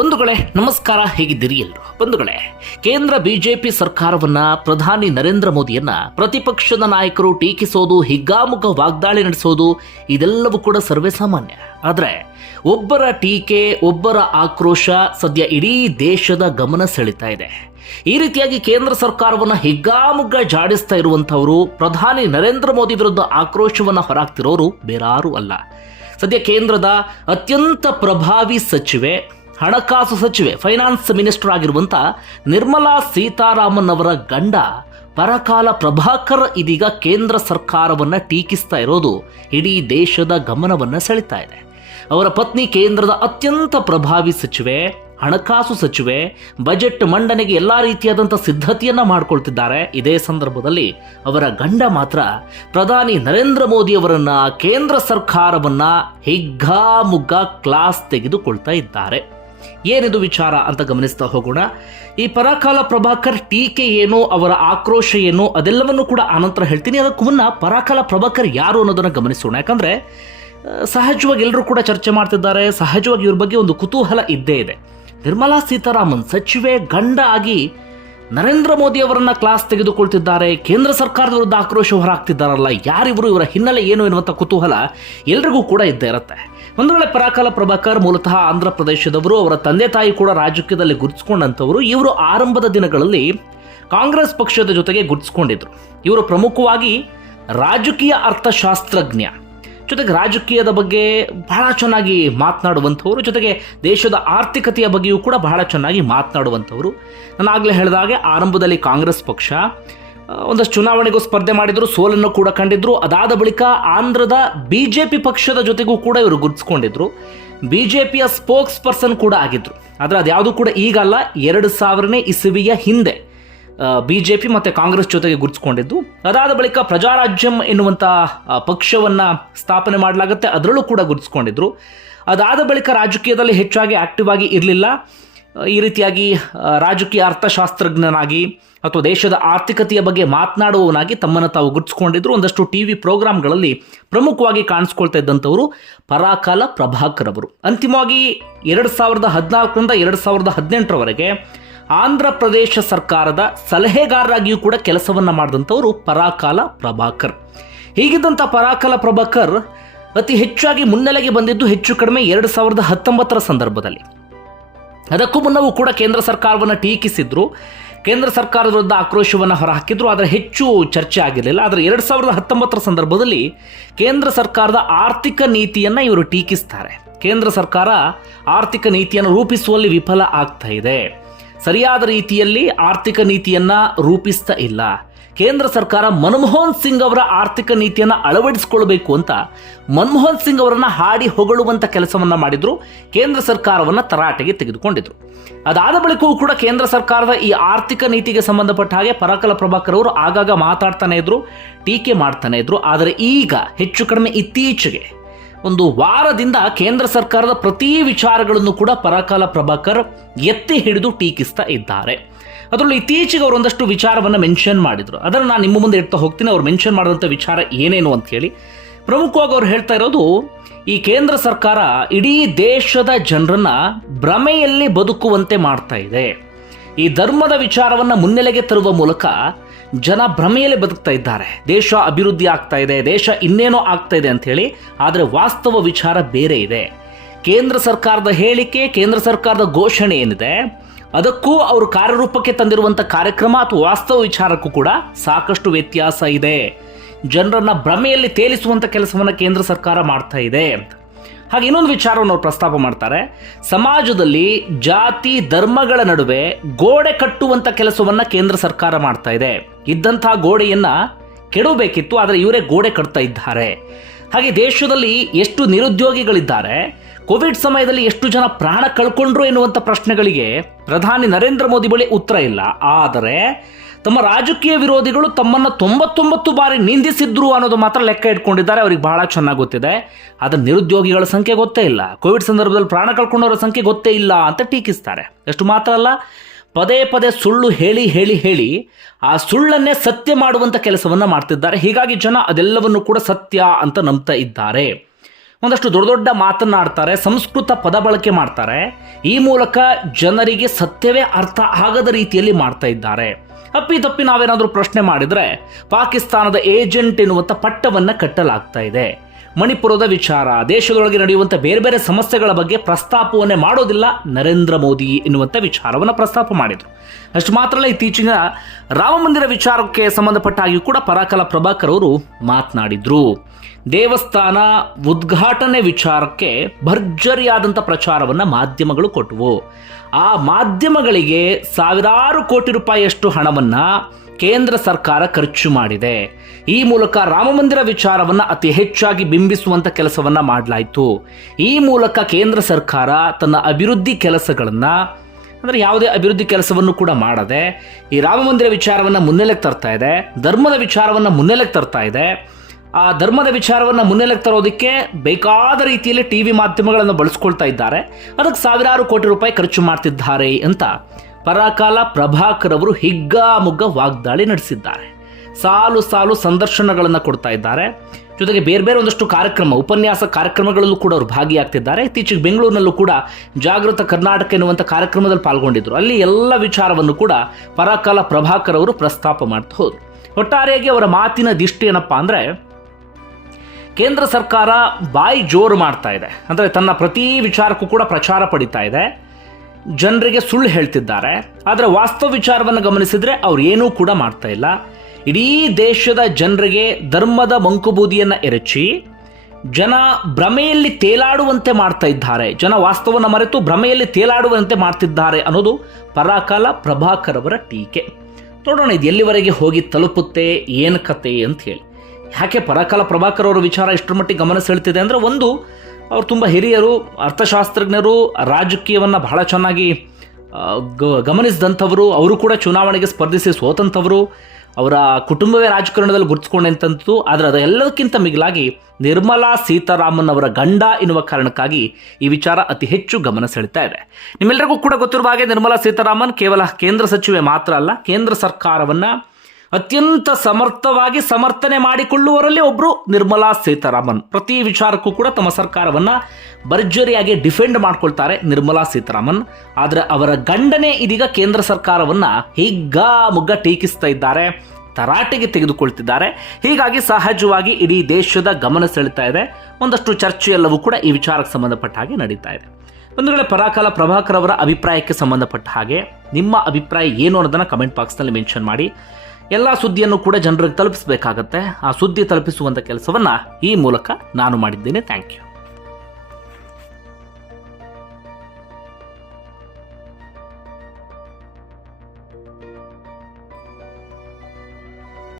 ಬಂಧುಗಳೇ, ನಮಸ್ಕಾರ. ಹೇಗಿದ್ದೀರಿ ಎಲ್ಲರೂ ಬಂಧುಗಳೇ, ಕೇಂದ್ರ ಬಿಜೆಪಿ ಸರ್ಕಾರವನ್ನ ಪ್ರಧಾನಿ ನರೇಂದ್ರ ಮೋದಿಯನ್ನ ಪ್ರತಿಪಕ್ಷದ ನಾಯಕರು ಟೀಕಿಸೋದು, ಹಿಗ್ಗಾಮುಗ್ಗ ವಾಗ್ದಾಳಿ ನಡೆಸೋದು, ಇದೆಲ್ಲವೂ ಕೂಡ ಸರ್ವೇ ಸಾಮಾನ್ಯ. ಆದರೆ, ಒಬ್ಬರ ಟೀಕೆ, ಒಬ್ಬರ ಆಕ್ರೋಶ ಸದ್ಯ ಇಡೀ ದೇಶದ ಗಮನ ಸೆಳೀತಾ ಇದೆ. ಈ ರೀತಿಯಾಗಿ ಕೇಂದ್ರ ಸರ್ಕಾರವನ್ನು ಹಿಗ್ಗಾಮುಗ್ಗ ಜಾಡಿಸ್ತಾ ಇರುವಂಥವರು, ಪ್ರಧಾನಿ ನರೇಂದ್ರ ಮೋದಿ ವಿರುದ್ಧ ಆಕ್ರೋಶವನ್ನು ಹೊರಾಕ್ತಿರೋರು ಬೇರಾರೂ ಅಲ್ಲ. ಸದ್ಯ ಕೇಂದ್ರದ ಅತ್ಯಂತ ಪ್ರಭಾವಿ ಸಚಿವೆ ಹಣಕಾಸು ಸಚಿವೆ ಫೈನಾನ್ಸ್ ಮಿನಿಸ್ಟರ್ ಆಗಿರುವಂಥ ನಿರ್ಮಲಾ ಸೀತಾರಾಮನ್ ಅವರ ಗಂಡ ಪರಕಾಲ ಪ್ರಭಾಕರ್ ಇದೀಗ ಕೇಂದ್ರ ಸರ್ಕಾರವನ್ನ ಟೀಕಿಸ್ತಾ ಇರೋದು ಇಡೀ ದೇಶದ ಗಮನವನ್ನ ಸೆಳೀತಾ ಇದೆ. ಅವರ ಪತ್ನಿ ಕೇಂದ್ರದ ಅತ್ಯಂತ ಪ್ರಭಾವಿ ಸಚಿವೆ, ಹಣಕಾಸು ಸಚಿವೆ, ಬಜೆಟ್ ಮಂಡನೆಗೆ ಎಲ್ಲ ರೀತಿಯಾದಂಥ ಸಿದ್ಧತೆಯನ್ನ ಮಾಡಿಕೊಳ್ತಿದ್ದಾರೆ. ಇದೇ ಸಂದರ್ಭದಲ್ಲಿ ಅವರ ಗಂಡ ಮಾತ್ರ ಪ್ರಧಾನಿ ನರೇಂದ್ರ ಮೋದಿ ಅವರನ್ನು ಕೇಂದ್ರ ಸರ್ಕಾರವನ್ನ ಹಿಗ್ಗಾಮುಗ್ಗ ಕ್ಲಾಸ್ ತೆಗೆದುಕೊಳ್ತಾ ಇದ್ದಾರೆ. ಏನಿದು ವಿಚಾರ ಅಂತ ಗಮನಿಸ್ತಾ ಹೋಗೋಣ. ಈ ಪರಾಕಾಲ ಪ್ರಭಾಕರ್ ಟೀಕೆ ಏನು, ಅವರ ಆಕ್ರೋಶ ಏನು, ಅದೆಲ್ಲವನ್ನು ಕೂಡ ಆನಂತರ ಹೇಳ್ತೀನಿ. ಅದಕ್ಕೂ ಮುನ್ನ ಪರಾಕಾಲ ಪ್ರಭಾಕರ್ ಯಾರು ಅನ್ನೋದನ್ನು ಗಮನಿಸೋಣ. ಯಾಕಂದರೆ ಸಹಜವಾಗಿ ಎಲ್ಲರೂ ಕೂಡ ಚರ್ಚೆ ಮಾಡ್ತಿದ್ದಾರೆ. ಸಹಜವಾಗಿ ಇವ್ರ ಬಗ್ಗೆ ಒಂದು ಕುತೂಹಲ ಇದ್ದೇ ಇದೆ. ನಿರ್ಮಲಾ ಸೀತಾರಾಮನ್ ಸಚಿವೆ, ಗಂಡ ಆಗಿ ನರೇಂದ್ರ ಮೋದಿ ಅವರನ್ನ ಕ್ಲಾಸ್ ತೆಗೆದುಕೊಳ್ತಿದ್ದಾರೆ. ಕೇಂದ್ರ ಸರ್ಕಾರದ ವಿರುದ್ಧ ಆಕ್ರೋಶ ಹೊರಹಾಕ್ತಿದ್ದಾರಲ್ಲ ಯಾರಿವರು ಇವರ ಹಿನ್ನೆಲೆ ಏನು ಎನ್ನುವಂಥ ಕುತೂಹಲ ಎಲ್ರಿಗೂ ಕೂಡ ಇದ್ದೇ ಇರುತ್ತೆ. ಒಂದು ವೇಳೆ ಪರಾಕಾಲ ಪ್ರಭಾಕರ್ ಮೂಲತಃ ಆಂಧ್ರ ಪ್ರದೇಶದವರು, ಅವರ ತಂದೆ ತಾಯಿ ಕೂಡ ರಾಜಕೀಯದಲ್ಲಿ ಗುರುತಿಸಿಕೊಂಡಂಥವರು, ಇವರು ಆರಂಭದ ದಿನಗಳಲ್ಲಿ ಕಾಂಗ್ರೆಸ್ ಪಕ್ಷದ ಜೊತೆಗೆ ಗುರುತಿಸಿಕೊಂಡಿದ್ರು. ಇವರು ಪ್ರಮುಖವಾಗಿ ರಾಜಕೀಯ ಅರ್ಥಶಾಸ್ತ್ರಜ್ಞ. ಜೊತೆಗೆ ರಾಜಕೀಯದ ಬಗ್ಗೆ ಬಹಳ ಚೆನ್ನಾಗಿ ಮಾತನಾಡುವಂಥವ್ರು, ಜೊತೆಗೆ ದೇಶದ ಆರ್ಥಿಕತೆಯ ಬಗ್ಗೆಯೂ ಕೂಡ ಬಹಳ ಚೆನ್ನಾಗಿ ಮಾತನಾಡುವಂಥವ್ರು. ನಾನು ಆಗಲೇ ಹೇಳಿದಾಗೆ ಆರಂಭದಲ್ಲಿ ಕಾಂಗ್ರೆಸ್ ಪಕ್ಷ ಒಂದಷ್ಟು ಚುನಾವಣೆಗೂ ಸ್ಪರ್ಧೆ ಮಾಡಿದ್ರು, ಸೋಲನ್ನು ಕೂಡ ಕಂಡಿದ್ರು. ಅದಾದ ಬಳಿಕ ಆಂಧ್ರದ ಬಿ ಜೆ ಪಿ ಪಕ್ಷದ ಜೊತೆಗೂ ಕೂಡ ಇವರು ಗುರುತಿಸ್ಕೊಂಡಿದ್ರು. ಬಿ ಜೆ ಪಿಯ ಸ್ಪೋಕ್ಸ್ ಪರ್ಸನ್ ಕೂಡ ಆಗಿದ್ರು. ಆದರೆ ಅದ್ಯಾವುದು ಕೂಡ ಈಗಲ್ಲ ಎರಡು ಸಾವಿರನೇ ಇಸವಿಯ ಹಿಂದೆ ಬಿ ಜೆ ಪಿ ಮತ್ತು ಕಾಂಗ್ರೆಸ್ ಜೊತೆಗೆ ಗುರುತಿಸ್ಕೊಂಡಿದ್ದು. ಅದಾದ ಬಳಿಕ ಪ್ರಜಾರಾಜ್ಯಂ ಎನ್ನುವಂಥ ಪಕ್ಷವನ್ನು ಸ್ಥಾಪನೆ ಮಾಡಲಾಗುತ್ತೆ, ಅದರಲ್ಲೂ ಕೂಡ ಗುರುತಿಸ್ಕೊಂಡಿದ್ರು. ಅದಾದ ಬಳಿಕ ರಾಜಕೀಯದಲ್ಲಿ ಹೆಚ್ಚಾಗಿ ಆಕ್ಟಿವ್ ಆಗಿ ಇರಲಿಲ್ಲ. ಈ ರೀತಿಯಾಗಿ ರಾಜಕೀಯ ಅರ್ಥಶಾಸ್ತ್ರಜ್ಞನಾಗಿ ಅಥವಾ ದೇಶದ ಆರ್ಥಿಕತೆಯ ಬಗ್ಗೆ ಮಾತನಾಡುವವನಾಗಿ ತಮ್ಮನ್ನು ತಾವು ಗುರುತಿಸ್ಕೊಂಡಿದ್ರು. ಒಂದಷ್ಟು ಟಿ ವಿ ಪ್ರೋಗ್ರಾಮ್ಗಳಲ್ಲಿ ಪ್ರಮುಖವಾಗಿ ಕಾಣಿಸ್ಕೊಳ್ತಾ ಇದ್ದಂಥವರು ಪರಾಕಾಲ ಪ್ರಭಾಕರ್ ಅವರು ಅಂತಿಮವಾಗಿ ಎರಡು ಸಾವಿರದ ಹದಿನಾಲ್ಕರಿಂದ ಎರಡು ಸಾವಿರದ ಹದಿನೆಂಟರವರೆಗೆ ಆಂಧ್ರ ಪ್ರದೇಶ ಸರ್ಕಾರದ ಸಲಹೆಗಾರರಾಗಿಯೂ ಕೂಡ ಕೆಲಸವನ್ನು ಮಾಡಿದಂಥವರು ಪರಾಕಾಲ ಪ್ರಭಾಕರ್. ಹೀಗಿದ್ದಂಥ ಪರಾಕಾಲ ಪ್ರಭಾಕರ್ ಅತಿ ಹೆಚ್ಚಾಗಿ ಮುನ್ನೆಲೆಗೆ ಬಂದಿದ್ದು ಹೆಚ್ಚು ಕಡಿಮೆ ಎರಡು ಸಾವಿರದ ಹತ್ತೊಂಬತ್ತರ ಸಂದರ್ಭದಲ್ಲಿ. ಅದಕ್ಕೂ ಮುನ್ನವೂ ಕೂಡ ಕೇಂದ್ರ ಸರ್ಕಾರವನ್ನು ಟೀಕಿಸಿದ್ರು. ಕೇಂದ್ರ ಸರ್ಕಾರದ ವಿರುದ್ಧ ಆಕ್ರೋಶವನ್ನು ಹೊರಹಾಕಿದ್ರು. ಆದರೆ ಹೆಚ್ಚು ಚರ್ಚೆ ಆಗಿರಲಿಲ್ಲ. ಆದರೆ ಎರಡು ಸಾವಿರದ ಹತ್ತೊಂಬತ್ತರ ಸಂದರ್ಭದಲ್ಲಿ ಕೇಂದ್ರ ಸರ್ಕಾರದ ಆರ್ಥಿಕ ನೀತಿಯನ್ನು ಇವರು ಟೀಕಿಸ್ತಾರೆ. ಕೇಂದ್ರ ಸರ್ಕಾರ ಆರ್ಥಿಕ ನೀತಿಯನ್ನು ರೂಪಿಸುವಲ್ಲಿ ವಿಫಲ ಆಗ್ತಾ ಇದೆ. ಸರಿಯಾದ ರೀತಿಯಲ್ಲಿ ಆರ್ಥಿಕ ನೀತಿಯನ್ನು ರೂಪಿಸ್ತಾ ಇಲ್ಲ. ಕೇಂದ್ರ ಸರ್ಕಾರ ಮನಮೋಹನ್ ಸಿಂಗ್ ಅವರ ಆರ್ಥಿಕ ನೀತಿಯನ್ನು ಅಳವಡಿಸಿಕೊಳ್ಳಬೇಕು ಅಂತ ಮನಮೋಹನ್ ಸಿಂಗ್ ಅವರನ್ನ ಹಾಡಿ ಹೊಗಳುವಂತ ಕೆಲಸವನ್ನ ಮಾಡಿದ್ರು, ಕೇಂದ್ರ ಸರ್ಕಾರವನ್ನ ತರಾಟೆಗೆ ತೆಗೆದುಕೊಂಡಿದ್ರು. ಅದಾದ ಬಳಿಕವೂ ಕೂಡ ಕೇಂದ್ರ ಸರ್ಕಾರದ ಈ ಆರ್ಥಿಕ ನೀತಿಗೆ ಸಂಬಂಧಪಟ್ಟ ಹಾಗೆ ಪರಾಕಲ ಪ್ರಭಾಕರ್ ಅವರು ಆಗಾಗ ಮಾತಾಡ್ತಾನೆ ಇದ್ರು, ಟೀಕೆ ಮಾಡ್ತಾನೆ ಇದ್ರು. ಆದರೆ ಈಗ ಹೆಚ್ಚು ಕಡಿಮೆ ಇತ್ತೀಚೆಗೆ ಒಂದು ವಾರದಿಂದ ಕೇಂದ್ರ ಸರ್ಕಾರದ ಪ್ರತಿ ವಿಚಾರಗಳನ್ನು ಕೂಡ ಪರಕಾಲ ಪ್ರಭಾಕರ್ ಎತ್ತಿ ಹಿಡಿದು ಟೀಕಿಸ್ತಾ ಇದ್ದಾರೆ. ಅದರಲ್ಲೂ ಇತ್ತೀಚೆಗೆ ಅವರು ಒಂದಷ್ಟು ವಿಚಾರವನ್ನು ಮೆನ್ಷನ್ ಮಾಡಿದರು. ಅದನ್ನು ನಾನು ನಿಮ್ಮ ಮುಂದೆ ಇಡ್ತಾ ಹೋಗ್ತೀನಿ, ಅವ್ರು ಮೆನ್ಷನ್ ಮಾಡಿದಂಥ ವಿಚಾರ ಏನೇನು ಅಂತ ಹೇಳಿ. ಪ್ರಮುಖವಾಗಿ ಅವ್ರು ಹೇಳ್ತಾ ಇರೋದು, ಈ ಕೇಂದ್ರ ಸರ್ಕಾರ ಇಡೀ ದೇಶದ ಜನರನ್ನ ಭ್ರಮೆಯಲ್ಲಿ ಬದುಕುವಂತೆ ಮಾಡ್ತಾ ಇದೆ. ಈ ಧರ್ಮದ ವಿಚಾರವನ್ನು ಮುನ್ನೆಲೆಗೆ ತರುವ ಮೂಲಕ ಜನ ಭ್ರಮೆಯಲ್ಲಿ ಬದುಕ್ತಾ ಇದ್ದಾರೆ. ದೇಶ ಅಭಿವೃದ್ಧಿ ಆಗ್ತಾ ಇದೆ, ದೇಶ ಇನ್ನೇನೋ ಆಗ್ತಾ ಇದೆ ಅಂತ ಹೇಳಿ, ಆದರೆ ವಾಸ್ತವ ವಿಚಾರ ಬೇರೆ ಇದೆ. ಕೇಂದ್ರ ಸರ್ಕಾರದ ಹೇಳಿಕೆ, ಕೇಂದ್ರ ಸರ್ಕಾರದ ಘೋಷಣೆ ಏನಿದೆ ಅದಕ್ಕೂ ಅವರು ಕಾರ್ಯರೂಪಕ್ಕೆ ತಂದಿರುವಂಥ ಕಾರ್ಯಕ್ರಮ ಅಥವಾ ವಾಸ್ತವ ವಿಚಾರಕ್ಕೂ ಕೂಡ ಸಾಕಷ್ಟು ವ್ಯತ್ಯಾಸ ಇದೆ. ಜನರನ್ನ ಭ್ರಮೆಯಲ್ಲಿ ತೇಲಿಸುವಂಥ ಕೆಲಸವನ್ನು ಕೇಂದ್ರ ಸರ್ಕಾರ ಮಾಡ್ತಾ ಇದೆ ಹಾಗೆ ಇನ್ನೊಂದು ವಿಚಾರವನ್ನು ಅವರು ಪ್ರಸ್ತಾಪ ಮಾಡ್ತಾರೆ. ಸಮಾಜದಲ್ಲಿ ಜಾತಿ, ಧರ್ಮಗಳ ನಡುವೆ ಗೋಡೆ ಕಟ್ಟುವಂತ ಕೆಲಸವನ್ನು ಕೇಂದ್ರ ಸರ್ಕಾರ ಮಾಡ್ತಾ ಇದೆ. ಇದ್ದಂತಹ ಗೋಡೆಯನ್ನ ಕೆಡಬೇಕಿತ್ತು ಆದರೆ ಇವರೇ ಗೋಡೆ ಕಟ್ತಾ ಇದ್ದಾರೆ. ಹಾಗೆ ದೇಶದಲ್ಲಿ ಎಷ್ಟು ನಿರುದ್ಯೋಗಿಗಳಿದ್ದಾರೆ ಕೋವಿಡ್ ಸಮಯದಲ್ಲಿ ಎಷ್ಟು ಜನ ಪ್ರಾಣ ಕಳ್ಕೊಂಡ್ರು ಎನ್ನುವಂಥ ಪ್ರಶ್ನೆಗಳಿಗೆ ಪ್ರಧಾನಿ ನರೇಂದ್ರ ಮೋದಿ ಬಳಿ ಉತ್ತರ ಇಲ್ಲ. ಆದರೆ ತಮ್ಮ ರಾಜಕೀಯ ವಿರೋಧಿಗಳು ತಮ್ಮನ್ನ ತೊಂಬತ್ತೊಂಬತ್ತು ಬಾರಿ ನಿಂದಿಸಿದ್ರು ಅನ್ನೋದು ಮಾತ್ರ ಲೆಕ್ಕ ಇಟ್ಕೊಂಡಿದ್ದಾರೆ. ಅವ್ರಿಗೆ ಬಹಳ ಚೆನ್ನಾಗಿ ಗೊತ್ತಿದೆ. ಆದರೆ ನಿರುದ್ಯೋಗಿಗಳ ಸಂಖ್ಯೆ ಗೊತ್ತೇ ಇಲ್ಲ. ಕೋವಿಡ್ ಸಂದರ್ಭದಲ್ಲಿ ಪ್ರಾಣ ಕಳ್ಕೊಂಡವರ ಸಂಖ್ಯೆ ಗೊತ್ತೇ ಇಲ್ಲ ಅಂತ ಟೀಕಿಸ್ತಾರೆ. ಎಷ್ಟು ಮಾತ್ರ ಅಲ್ಲ, ಪದೇ ಪದೇ ಸುಳ್ಳು ಹೇಳಿ ಹೇಳಿ ಹೇಳಿ ಆ ಸುಳ್ಳನ್ನೇ ಸತ್ಯ ಮಾಡುವಂತ ಕೆಲಸವನ್ನ ಮಾಡ್ತಿದ್ದಾರೆ. ಹೀಗಾಗಿ ಜನ ಅದೆಲ್ಲವನ್ನು ಕೂಡ ಸತ್ಯ ಅಂತ ನಂಬ್ತಾ ಇದ್ದಾರೆ. ಒಂದಷ್ಟು ದೊಡ್ಡ ದೊಡ್ಡ ಮಾತನ್ನಾಡ್ತಾರೆ, ಸಂಸ್ಕೃತ ಪದ ಬಳಕೆ ಮಾಡ್ತಾರೆ. ಈ ಮೂಲಕ ಜನರಿಗೆ ಸತ್ಯವೇ ಅರ್ಥ ಆಗದ ರೀತಿಯಲ್ಲಿ ಮಾಡ್ತಾ ಇದ್ದಾರೆ. ಅಪ್ಪಿ ತಪ್ಪಿ ನಾವೇನಾದರೂ ಪ್ರಶ್ನೆ ಮಾಡಿದರೆ ಪಾಕಿಸ್ತಾನದ ಏಜೆಂಟ್ ಎನ್ನುವಂಥ ಪಟ್ಟವನ್ನು ಕಟ್ಟಲಾಗ್ತಾ ಇದೆ. ಮಣಿಪುರದ ವಿಚಾರ, ದೇಶದೊಳಗೆ ನಡೆಯುವಂಥ ಬೇರೆ ಬೇರೆ ಸಮಸ್ಯೆಗಳ ಬಗ್ಗೆ ಪ್ರಸ್ತಾಪವನ್ನೇ ಮಾಡೋದಿಲ್ಲ ನರೇಂದ್ರ ಮೋದಿ ಎನ್ನುವಂಥ ವಿಚಾರವನ್ನು ಪ್ರಸ್ತಾಪ ಮಾಡಿದರು. ಅಷ್ಟು ಮಾತ್ರ ಅಲ್ಲ, ಇತ್ತೀಚಿನ ರಾಮ ಮಂದಿರ ವಿಚಾರಕ್ಕೆ ಸಂಬಂಧಪಟ್ಟ ಹಾಗೆ ಕೂಡ ಪರಾಕಲ ಪ್ರಭಾಕರ್ ಅವರು ಮಾತನಾಡಿದ್ರು. ದೇವಸ್ಥಾನ ಉದ್ಘಾಟನೆ ವಿಚಾರಕ್ಕೆ ಭರ್ಜರಿಯಾದಂಥ ಪ್ರಚಾರವನ್ನು ಮಾಧ್ಯಮಗಳು ಕೊಟ್ಟವು ಆ ಮಾಧ್ಯಮಗಳಿಗೆ ಸಾವಿರಾರು ಕೋಟಿ ರೂಪಾಯಿಯಷ್ಟು ಹಣವನ್ನು ಕೇಂದ್ರ ಸರ್ಕಾರ ಖರ್ಚು ಮಾಡಿದೆ. ಈ ಮೂಲಕ ರಾಮಮಂದಿರ ವಿಚಾರವನ್ನು ಅತಿ ಹೆಚ್ಚಾಗಿ ಬಿಂಬಿಸುವಂಥ ಕೆಲಸವನ್ನು ಮಾಡಲಾಯಿತು. ಈ ಮೂಲಕ ಕೇಂದ್ರ ಸರ್ಕಾರ ತನ್ನ ಅಭಿವೃದ್ಧಿ ಕೆಲಸಗಳನ್ನು, ಅಂದರೆ ಯಾವುದೇ ಅಭಿವೃದ್ಧಿ ಕೆಲಸವನ್ನು ಕೂಡ ಮಾಡದೆ ಈ ರಾಮಮಂದಿರ ವಿಚಾರವನ್ನು ಮುನ್ನೆಲೆಗೆ ತರ್ತಾ ಇದೆ, ಧರ್ಮದ ವಿಚಾರವನ್ನು ಮುನ್ನೆಲೆಗೆ ತರ್ತಾ ಇದೆ ಆ ಧರ್ಮದ ವಿಚಾರವನ್ನು ಮುನ್ನೆಲೆಗೆ ತರೋದಕ್ಕೆ ಬೇಕಾದ ರೀತಿಯಲ್ಲಿ ಟಿ ವಿ ಮಾಧ್ಯಮಗಳನ್ನು ಬಳಸ್ಕೊಳ್ತಾ ಇದ್ದಾರೆ. ಅದಕ್ಕೆ ಸಾವಿರಾರು ಕೋಟಿ ರೂಪಾಯಿ ಖರ್ಚು ಮಾಡ್ತಿದ್ದಾರೆ ಅಂತ ಪರಾಕಾಲ ಪ್ರಭಾಕರ್ ಅವರು ಹಿಗ್ಗಾಮುಗ್ಗ ವಾಗ್ದಾಳಿ ನಡೆಸಿದ್ದಾರೆ. ಸಾಲು ಸಾಲು ಸಂದರ್ಶನಗಳನ್ನು ಕೊಡ್ತಾ ಇದ್ದಾರೆ. ಜೊತೆಗೆ ಬೇರೆ ಬೇರೆ ಒಂದಷ್ಟು ಕಾರ್ಯಕ್ರಮ, ಉಪನ್ಯಾಸ ಕಾರ್ಯಕ್ರಮಗಳಲ್ಲೂ ಕೂಡ ಅವರು ಭಾಗಿಯಾಗ್ತಿದ್ದಾರೆ. ಇತ್ತೀಚೆಗೆ ಬೆಂಗಳೂರಿನಲ್ಲೂ ಕೂಡ ಜಾಗೃತ ಕರ್ನಾಟಕ ಎನ್ನುವಂಥ ಕಾರ್ಯಕ್ರಮದಲ್ಲಿ ಪಾಲ್ಗೊಂಡಿದ್ದರು ಅಲ್ಲಿ ಎಲ್ಲ ವಿಚಾರವನ್ನು ಕೂಡ ಪರಾಕಾಲ ಪ್ರಭಾಕರ್ ಅವರು ಪ್ರಸ್ತಾಪ ಮಾಡ್ತಾ ಹೋದರು. ಒಟ್ಟಾರೆಯಾಗಿ ಅವರ ಮಾತಿನ ದಿಷ್ಟಿ ಏನಪ್ಪಾ ಅಂದರೆ ಕೇಂದ್ರ ಸರ್ಕಾರ ಬಾಯಿ ಜೋರು ಮಾಡ್ತಾ ಇದೆ. ಅಂದರೆ ತನ್ನ ಪ್ರತಿ ವಿಚಾರಕ್ಕೂ ಕೂಡ ಪ್ರಚಾರ ಪಡಿತಾ ಇದೆ. ಜನರಿಗೆ ಸುಳ್ಳು ಹೇಳ್ತಿದ್ದಾರೆ. ಆದರೆ ವಾಸ್ತವ ವಿಚಾರವನ್ನು ಗಮನಿಸಿದರೆ ಅವ್ರು ಏನೂ ಕೂಡ ಮಾಡ್ತಾ ಇಲ್ಲ. ಇಡೀ ದೇಶದ ಜನರಿಗೆ ಧರ್ಮದ ಮಂಕುಬೂದಿಯನ್ನು ಎರಚಿ, ಜನ ಭ್ರಮೆಯಲ್ಲಿ ತೇಲಾಡುವಂತೆ ಮಾಡ್ತಾ ಇದ್ದಾರೆ. ಜನ ವಾಸ್ತವವನ್ನು ಮರೆತು ಭ್ರಮೆಯಲ್ಲಿ ತೇಲಾಡುವಂತೆ ಮಾಡ್ತಿದ್ದಾರೆ ಅನ್ನೋದು ಪರಾಕಾಲ ಪ್ರಭಾಕರ್ ಅವರ ಟೀಕೆ. ನೋಡೋಣ, ಇದು ಎಲ್ಲಿವರೆಗೆ ಹೋಗಿ ತಲುಪುತ್ತೆ, ಏನು ಕತೆ ಅಂತ ಹೇಳಿ. ಯಾಕೆ ಪರಕಾಲ ಪ್ರಭಾಕರ್ ಅವರ ವಿಚಾರ ಇಷ್ಟರ ಮಟ್ಟಿಗೆ ಗಮನ ಸೆಳ್ತಿದೆ ಅಂದರೆ ಒಂದು, ಅವರು ತುಂಬ ಹಿರಿಯರು, ಅರ್ಥಶಾಸ್ತ್ರಜ್ಞರು, ರಾಜಕೀಯವನ್ನು ಬಹಳ ಚೆನ್ನಾಗಿ ಗಮನಿಸಿದಂಥವರು, ಅವರು ಕೂಡ ಚುನಾವಣೆಗೆ ಸ್ಪರ್ಧಿಸಿ ಸೋತಂಥವರು, ಅವರ ಕುಟುಂಬವೇ ರಾಜಕಾರಣದಲ್ಲಿ ಗುರುತಿಸ್ಕೊಂಡಂತಂತು ಆದರೆ ಅದೆಲ್ಲದಕ್ಕಿಂತ ಮಿಗಿಲಾಗಿ ನಿರ್ಮಲಾ ಸೀತಾರಾಮನ್ ಅವರ ಗಂಡ ಎನ್ನುವ ಕಾರಣಕ್ಕಾಗಿ ಈ ವಿಚಾರ ಅತಿ ಹೆಚ್ಚು ಗಮನ ಸೆಳೀತಾ ಇದೆ. ನಿಮ್ಮೆಲ್ಲರಿಗೂ ಕೂಡ ಗೊತ್ತಿರುವ ಹಾಗೆ ನಿರ್ಮಲಾ ಸೀತಾರಾಮನ್ ಕೇವಲ ಕೇಂದ್ರ ಸಚಿವೆ ಮಾತ್ರ ಅಲ್ಲ, ಕೇಂದ್ರ ಸರ್ಕಾರವನ್ನು ಅತ್ಯಂತ ಸಮರ್ಥವಾಗಿ ಸಮರ್ಥನೆ ಮಾಡಿಕೊಳ್ಳುವರಲ್ಲಿ ಒಬ್ಬರು ನಿರ್ಮಲಾ ಸೀತಾರಾಮನ್. ಪ್ರತಿ ವಿಚಾರಕ್ಕೂ ಕೂಡ ತಮ್ಮ ಸರ್ಕಾರವನ್ನ ಭರ್ಜರಿಯಾಗಿ ಡಿಫೆಂಡ್ ಮಾಡ್ಕೊಳ್ತಾರೆ ನಿರ್ಮಲಾ ಸೀತಾರಾಮನ್. ಆದರೆ ಅವರ ಗಂಡನೇ ಇದೀಗ ಕೇಂದ್ರ ಸರ್ಕಾರವನ್ನ ಹಿಗ್ಗಾ ಮುಗ್ಗ ಟೀಕಿಸ್ತಾ ಇದ್ದಾರೆ, ತರಾಟೆಗೆ ತೆಗೆದುಕೊಳ್ತಿದ್ದಾರೆ. ಹೀಗಾಗಿ ಸಹಜವಾಗಿ ಇಡೀ ದೇಶದ ಗಮನ ಸೆಳೀತಾ ಇದೆ. ಒಂದಷ್ಟು ಚರ್ಚೆ ಎಲ್ಲವೂ ಕೂಡ ಈ ವಿಚಾರಕ್ಕೆ ಸಂಬಂಧಪಟ್ಟ ಹಾಗೆ ನಡೀತಾ ಇದೆ. ಒಂದು ವೇಳೆ ಪರಾಕಾಲ ಪ್ರಭಾಕರ್ ಅವರ ಅಭಿಪ್ರಾಯಕ್ಕೆ ಸಂಬಂಧಪಟ್ಟ ಹಾಗೆ ನಿಮ್ಮ ಅಭಿಪ್ರಾಯ ಏನು ಅನ್ನೋದನ್ನು ಕಮೆಂಟ್ ಬಾಕ್ಸ್ನಲ್ಲಿ ಮೆನ್ಷನ್ ಮಾಡಿ. ಎಲ್ಲ ಸುದ್ದಿಯನ್ನು ಕೂಡ ಜನರಿಗೆ ತಲುಪಿಸಬೇಕಾಗತ್ತೆ. ಆ ಸುದ್ದಿ ತಲುಪಿಸುವಂಥ ಕೆಲಸವನ್ನು ಈ ಮೂಲಕ ನಾನು ಮಾಡಿದ್ದೇನೆ. Thank you